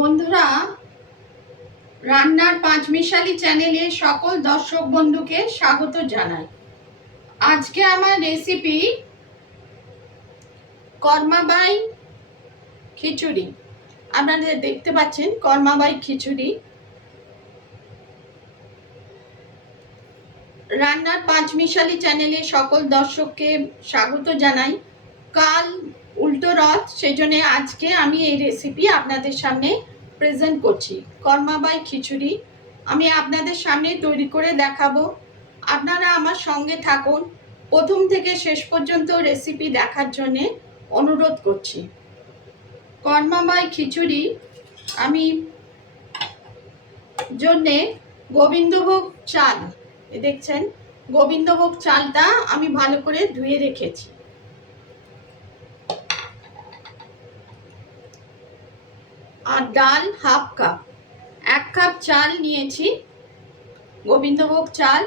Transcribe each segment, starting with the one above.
বন্ধুরা, রান্নার পাঁচমিশালি চ্যানেলে সকল দর্শক বন্ধুকে স্বাগত জানাই। আজকে আমার রেসিপি কর্মাবাই খিচুড়ি। আপনারা দেখতে পাচ্ছেন কর্মাবাই খিচুড়ি। রান্নার পাঁচমিশালি চ্যানেলে সকল দর্শককে স্বাগত জানাই। কাল উল্টো রথ, সেজন্য আজকে আমি এই রেসিপি আপনাদের সামনে প্রেজেন্ট করছি। কর্মাবাই খিচুড়ি আমি আপনাদের সামনে তৈরি করে দেখাবো। আপনারা আমার সঙ্গে থাকুন, প্রথম থেকে শেষ পর্যন্ত রেসিপি দেখার জন্যে অনুরোধ করছি। কর্মাবাই খিচুড়ি আমি জন্যে গোবিন্দভোগ চাল, দেখছেন গোবিন্দভোগ চালটা আমি ভালো করে ধুয়ে রেখেছি। আর ডাল হাফ কাপ, 1 কাপ চাল নিয়েছি গোবিন্দভোগ চাল।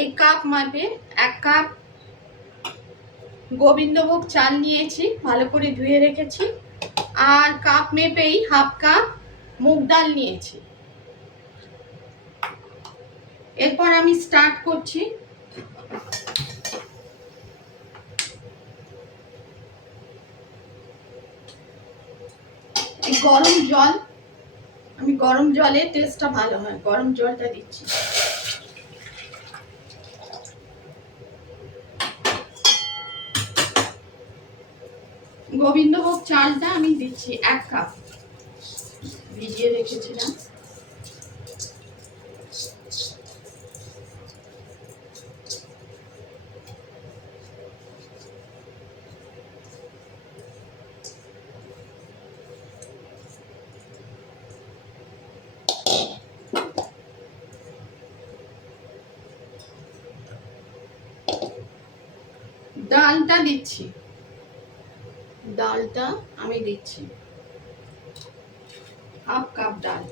এই কাপ মাপে 1 কাপ গোবিন্দভোগ চাল নিয়েছি, ভালো করে ধুয়ে রেখেছি। আর কাপ মেপেই হাফ কাপ মুগ ডাল নিয়েছি। এরপর আমি স্টার্ট করছি। গরম জল, আমি গরম জলে টেস্টটা ভালো হয়, গরম জলটা দিচ্ছি। গোবিন্দভোগ চালটা আমি দিচ্ছি 1 কাপ, ভিজিয়ে রেখেছিলাম। ডালটা দিচ্ছি, ডালটা আমি দিচ্ছি হাফ কাপ ডাল।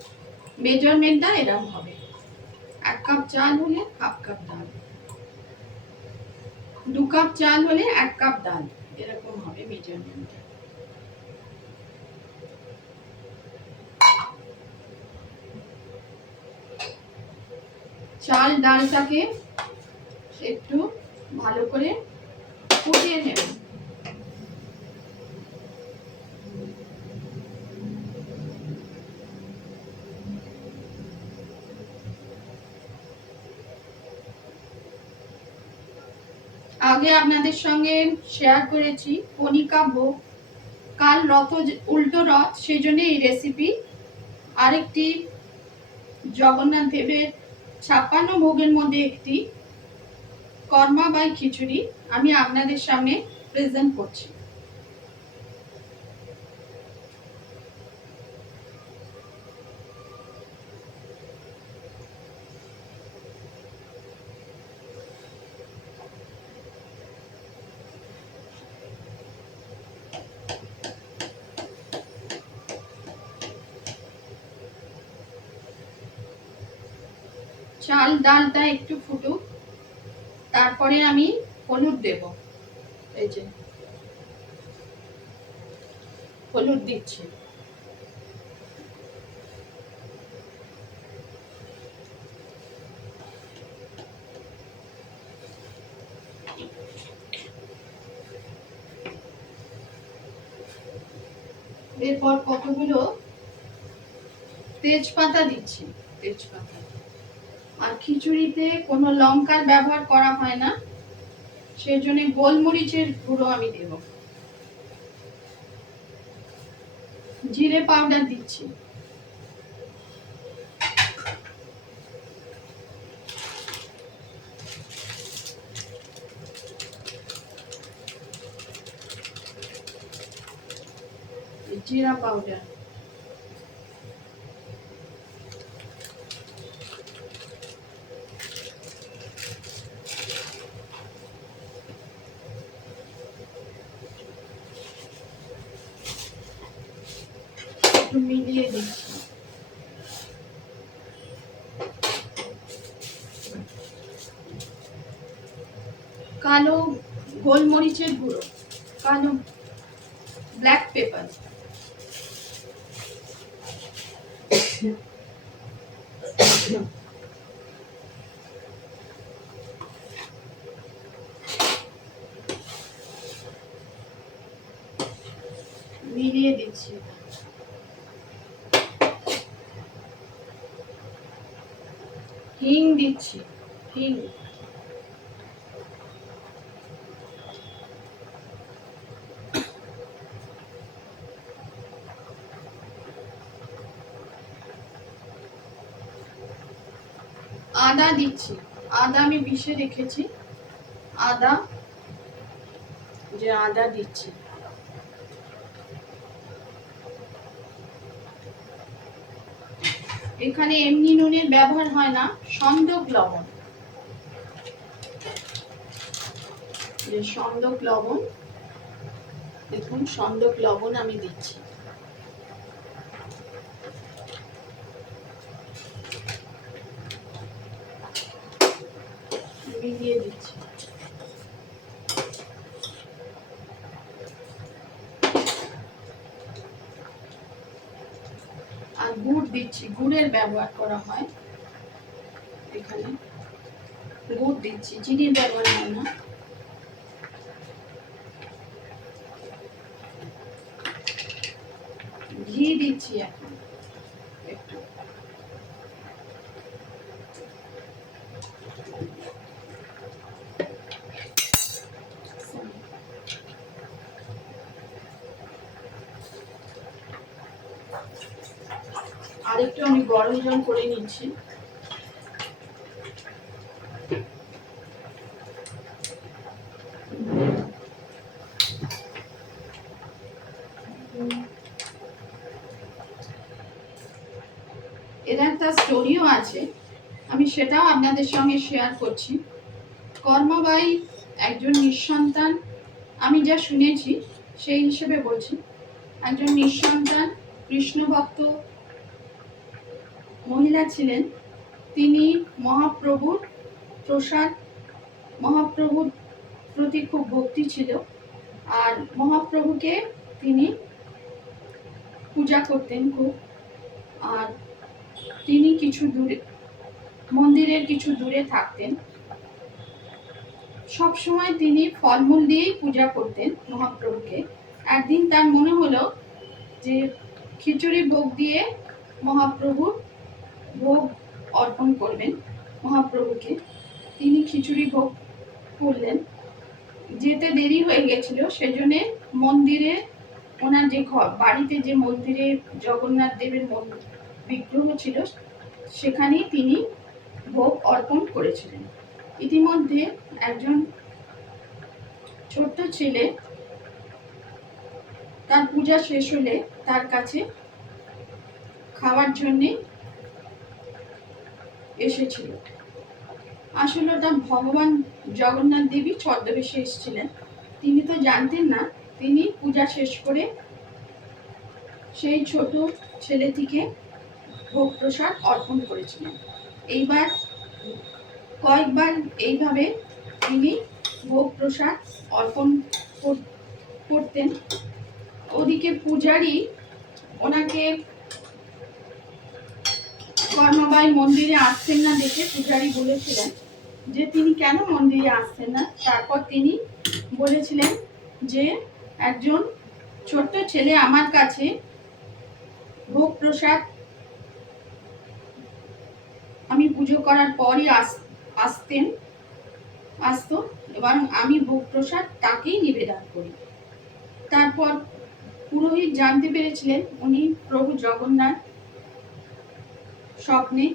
মেজারমেন্টটা এরকম হবে, 1 কাপ চাল হলে হাফ কাপ ডাল, 2 কাপ চাল হলে 1 কাপ ডাল, এরকম হবে মেজারমেন্টটা। চাল ডালটাকে একটু ভালো করে ফুটিয়ে নেবেন। আগে আপনাদের সঙ্গে শেয়ার করেছি কণিকা ভোগ, কাল রথ উল্টো রথ, সেই জন্য এই রেসিপি। আরেকটি জগন্নাথ দেবের 56 ভোগের মধ্যে একটি কর্মাবাই খিচুড়ি আমি আপনাদের সামনে প্রেজেন্ট করছি। চাল ডালটা একটু ফুটুক, তারপরে আমি হলুদ দেব। এই যে হলুদ দিচ্ছি। এরপর কতগুলো তেজপাতা দিচ্ছি, তেজপাতা। আর খিচুড়িতে কোনো লঙ্কার ব্যবহার করা হয় না, সেজন্য গোলমরিচের গুঁড়ো আমি দেব। জিরে পাউডার দিচ্ছি। জিরা পাউডার, মিলিয়ে দিচ্ছি। কালো গোলমরিচের গুঁড়ো, কালো ব্ল্যাক পেপার, মিলিয়ে দিচ্ছি। হিং দিচ্ছি, হিং। আদা দিচ্ছি, আদা আমি পিষে রেখেছি, আদা, যে আদা দিচ্ছি। এখানে এমনি নুনের ব্যবহার হয় না, সন্দক লবণ, যে সন্দক লবণ, দেখুন সন্দক লবণ আমি দিচ্ছি। মিলিয়ে দিচ্ছি। আর গুড় দিচ্ছি, গুড়ের ব্যবহার করা হয় এখানে, গুড় দিচ্ছি, চিনির ব্যবহার হয় না। ঘি দিচ্ছি এখন একটু। আরেকটু আমি গরম জল করে নিচ্ছি। এর একটা স্টোরিও আছে, আমি সেটাও আপনাদের সঙ্গে শেয়ার করছি। কর্মবাই একজন নিঃসন্তান, আমি যা শুনেছি সেই হিসেবে বলছি। একজন নিঃসন্তান কৃষ্ণ ভক্ত মহিলা ছিলেন। তিনি মহাপ্রভুর প্রসাদ, মহাপ্রভুর প্রতি খুব ভক্তি ছিল, আর মহাপ্রভুকে তিনি পূজা করতেন খুব। আর তিনি কিছু দূরে, মন্দিরের কিছু দূরে থাকতেন। সব সময় তিনি ফলমূল দিয়েই পূজা করতেন মহাপ্রভুকে। একদিন তার মনে হলো যে খিচুড়ি ভোগ দিয়ে মহাপ্রভুর ভোগ অর্পণ করবেন মহাপ্রভুকে। তিনি খিচুড়ি ভোগ করলেন। যেতে দেরি হয়ে গেছিল, সেজন্য মন্দিরে, ওনার যে ঘর, বাড়িতে যে মন্দিরে জগন্নাথ দেবের বিগ্রহ ছিল, সেখানেই তিনি ভোগ অর্পণ করেছিলেন। ইতিমধ্যে একজন ছোট্ট ছেলে তার পূজা শেষ হলে তার কাছে খাওয়ার জন্য এসেছিল। আসলে ওটা ভগবান জগন্নাথ দেবী ছদ্মবেশে এসেছিলেন। তিনি তো জানতেন না। তিনি পূজা শেষ করে সেই ছোট ছেলেটিকে ভোগ প্রসাদ অর্পণ করেছিলেন। এইবার কয়েকবার এইভাবে তিনি ভোগ প্রসাদ অর্পণ করতেন। ওদিকে পূজারী ওনাকে কর্মবাই মন্দিরে আসছেন না দেখে পূজারী বলেছিলেন যে তিনি কেন মন্দিরে আসছেন না। তারপর তিনি বলেছিলেন যে একজন ছোট্ট ছেলে আমার কাছে ভোগ প্রসাদ আমি পুজো করার পরই আসতো, এবং আমি ভোগ প্রসাদ তাকেই নিবেদন করি। তারপর পুরোহিত জানতে পেরেছিলেন উনি প্রভু জগন্নাথ স্বপ্নে,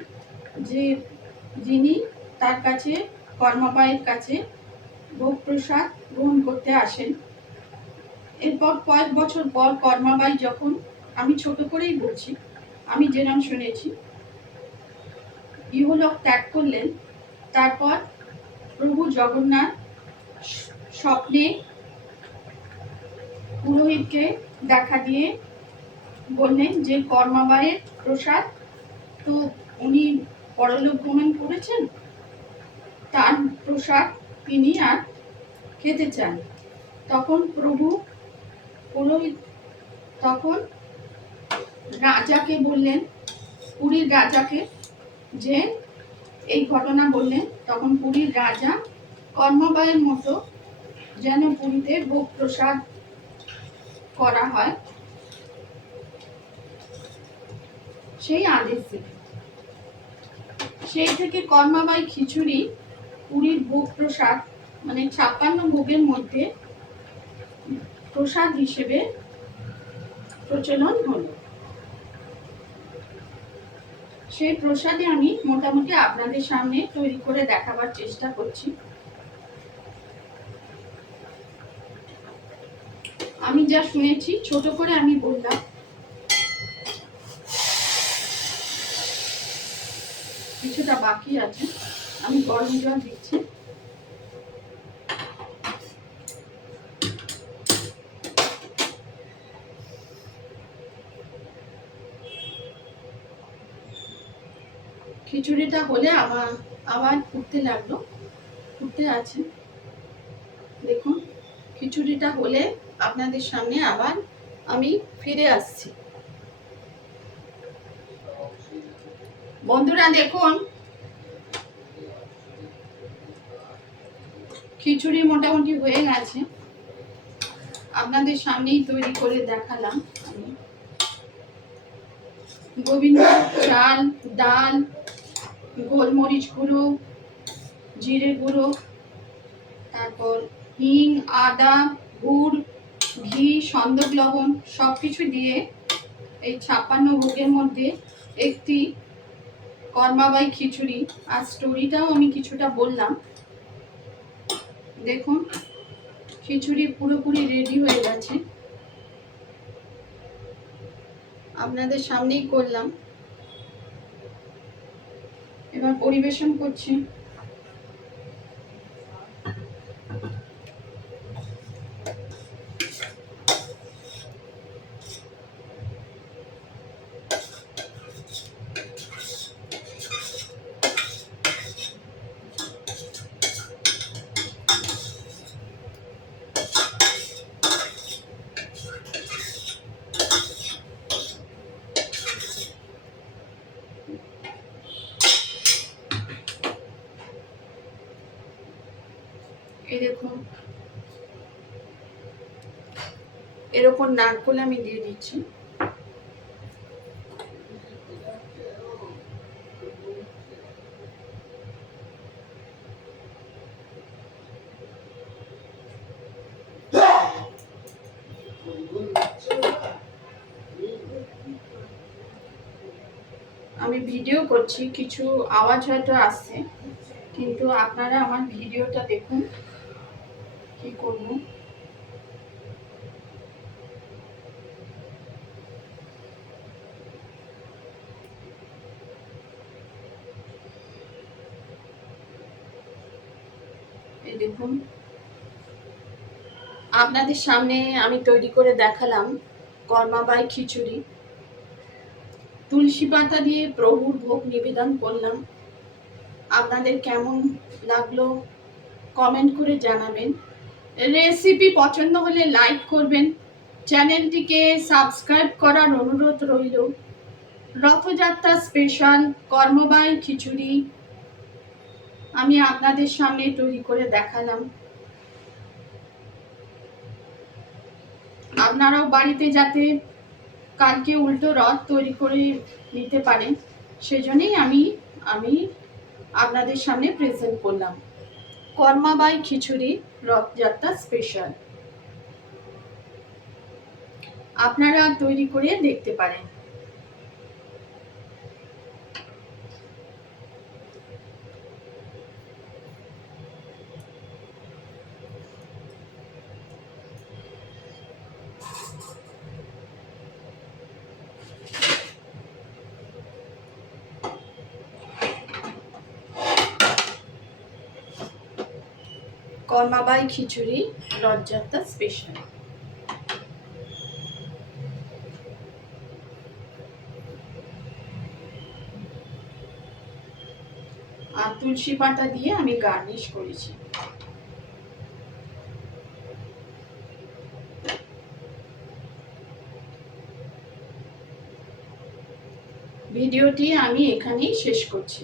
যে যিনি তার কাছে, কর্মবাইয়ের কাছে ভোগ প্রসাদ গ্রহণ করতে আসেন। এরপর কয়েক বছর পর কর্মাবাই যখন, আমি ছোট করেই বলছি, আমি যেরকম শুনেছি, ইহলোক ত্যাগ করলেন, তারপর প্রভু জগন্নাথ স্বপ্নে পুরোহিতকে দেখা দিয়ে বললেন যে কর্মাবাইয়ের প্রসাদ তো উনি পরলোক গমন করেছেন, তার প্রসাদ তিনি আর খেতে চান। তখন পুরোহিত তখন রাজাকে বললেন, পুরীর রাজাকে যে এই ঘটনা বললেন, তখন পুরীর রাজা কর্মবায়ের মতো যেন পুরীতে ভোগ প্রসাদ করা হয় সেই আদেশ দিলেন। সেই থেকে কর্মাবাই খিচুড়ি পুরীর ভোগ প্রসাদ, মানে 56 ভোগের মধ্যে প্রসাদ হিসেবে প্রচলন হলো। সেই প্রসাদে আমি মোটামুটি আপনাদের সামনে তৈরি করে দেখাবার চেষ্টা করছি। আমি যা শুনেছি ছোট করে আমি বললাম। কিছুটা বাকি আছে, আমি গরম জল দিচ্ছি। খিচুড়িটা হলে আবার ফুটতে লাগলো, ফুটতে আছে। দেখুন খিচুড়িটা হলে আপনাদের সামনে আবার আমি ফিরে আসছি। বন্ধুরা দেখুন, খিচুড়ি মোটামুটি হয়ে গেছে, আপনাদের সামনেই তৈরি করে দেখালাম আমি। গোবিন্দ চাল, ডাল, গোলমরিচ গুঁড়ো, জিরে গুঁড়ো, তারপর হিং, আদা, গুড়, ঘি, সন্দক লবণ সবকিছু দিয়ে এই 56 ভোগের মধ্যে একটি কর্মাবাই খিচুড়ি। আর স্টোরিটাও আমি কিছুটা বললাম। দেখুন খিচুড়ি পুরোপুরি রেডি হয়ে গেছে, আপনাদের সামনেই করলাম। এবার পরিবেশন করছি। এই দেখুন এর উপর নারকেল আমি দিয়ে দিচ্ছি। আমি ভিডিও করছি, কিছু আওয়াজ হয়তো আসছে, কিন্তু আপনারা আমার ভিডিওটা দেখুন কি করব। এই দেখুন আপনাদের সামনে আমি তৈরি করে দেখালাম কর্মাবাই খিচুড়ি। তুলসী পাতা দিয়ে প্রভুর ভোগ নিবেদন করলাম। আপনাদের কেমন লাগলো কমেন্ট করে জানাবেন। রেসিপি পছন্দ হলে লাইক করবেন, চ্যানেলটিকে সাবস্ক্রাইব করার অনুরোধ রইল। রথযাত্রা স্পেশাল কর্মবাই খিচুড়ি আমি আপনাদের সামনে তৈরি করে দেখালাম। আপনারাও বাড়িতে যাতে কালকে উল্টো রথ তৈরি করে নিতে পারেন, সেজন্যই আমি আপনাদের সামনে প্রেজেন্ট করলাম কর্মাবাই খিচুড়ি রথযাত্রা স্পেশাল। আপনারা তৈরি করে দেখতে পারেন। কর্মাবাই খিচুড়ি রথযাত্রা স্পেশাল। আর তুলসী পাতা দিয়ে আমি গার্নিশ করেছি। ভিডিওটি আমি এখানেই শেষ করছি।